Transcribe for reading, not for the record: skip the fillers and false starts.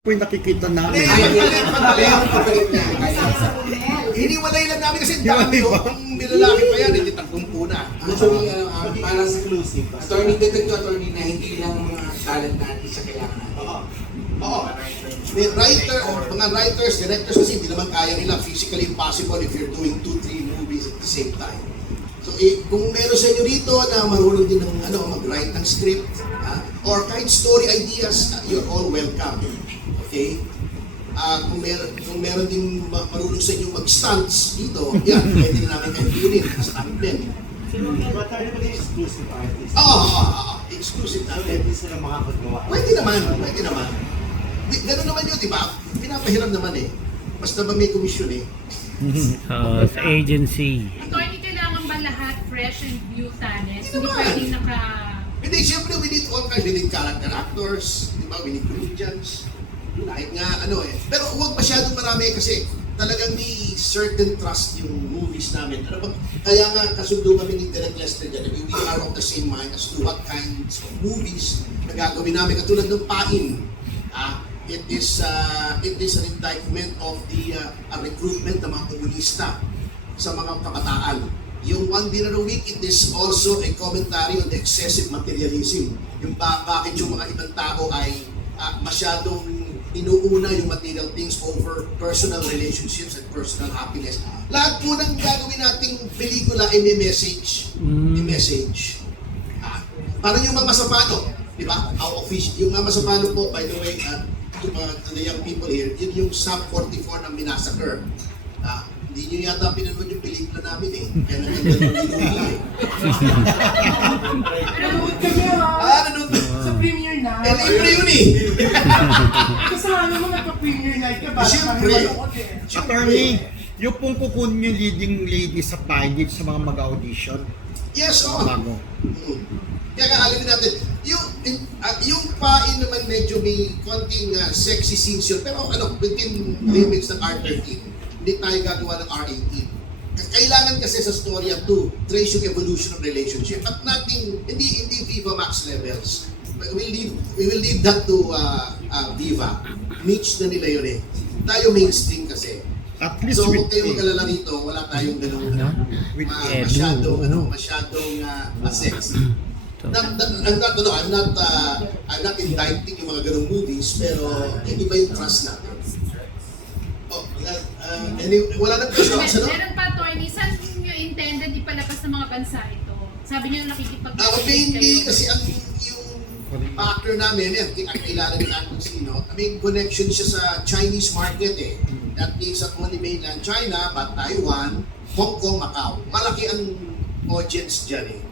po yung nakikita namin. Hiniwalay lang namin kasi dami yun. Kung nilalaki pa yan, hindi tatlong na. Actually, parang exclusive. Attorney Detective, attorney na hindi lang mga talent natin sa kailangan natin. Oo. May mga writers, directors kasi hindi naman kaya nila, physically impossible if you're doing 2-3 movies at the same time. So kung meron sa inyo dito na marunong din ng mag-write ng script, or kahit story ideas, you're all welcome. Okay? Kung meron din marunong sa inyo mag-stunts dito, yan, pwede na namin kayo tunin, stunt din. But are you really exclusive artist? Exclusive natin. Pwede sila makapagawa. Pwede naman. Ganun naman yun, di ba? Pinapahiram naman eh. Basta ba may komisyon eh. Sa agency. Attorney, kailangan ba lahat fresh and new talent? Hindi Hindi naman. pwedeng Hindi, siyempre we need all kinds. We need character actors, di ba? We need comedians. Kahit nga Pero huwag masyadong marami kasi talagang may certain trust yung movies namin. Kaya nga kasundo kami ni Direk Lester dyan. We are of the same mind as to what kinds of movies na gagawin namin. Katulad ng Pain. It is an indictment of the recruitment ng mga komunista sa mga kabataan. Yung One Dinner a Week, it is also a commentary on the excessive materialism. Yung bakit yung mga ibang tao ay masyadong inuuna yung material things over personal relationships and personal happiness. Lahat po ng gagawin nating pelikula ay may message. May message. Parang yung mga Masapano, di ba? Yung mga Masapano po, by the way, to the young people here, yun yung Sub 44 ng Minasacre. Hindi nyo yata pinanood yung pelikula namin eh. Kaya naganda yung pelikula eh. Nanood kami Nanood ba? sa premiere night. Libre yun eh. Kasama mo nagpa-premiere night ka ba? Siyempre. Attorney, yung pong kukunin yung leading lady sa pilot sa mga mag-audition. Yes, oo. Bago. Kaya nga alamin natin, yung Pain naman medyo may konting sexy scenes yun, pero within limits ng R13, hindi tayo gagawa ng R18. Kailangan kasi sa storya to trace yung evolution of relationship at hindi Viva Max levels. We will leave that to Viva. Niche na nila yun eh. Tayo mainstream kasi. At least So with huwag kayong mag-alala rito, wala tayong ganung masyadong sexy. I'm not indicting yung mga ganung movies, pero iba yung trust natin. Wala nang question. Meron pa, Attorney, saan nyo intended ipalabas ng mga bansa ito? Sabi nyo nakikipag-negotiate Mainly kayo. kasi yung factor namin, ang kailangan ni Atong Sino, may connection siya sa Chinese market eh. That means at only mainland China, but Taiwan, Hong Kong, Macau. Malaki ang audience dyan eh.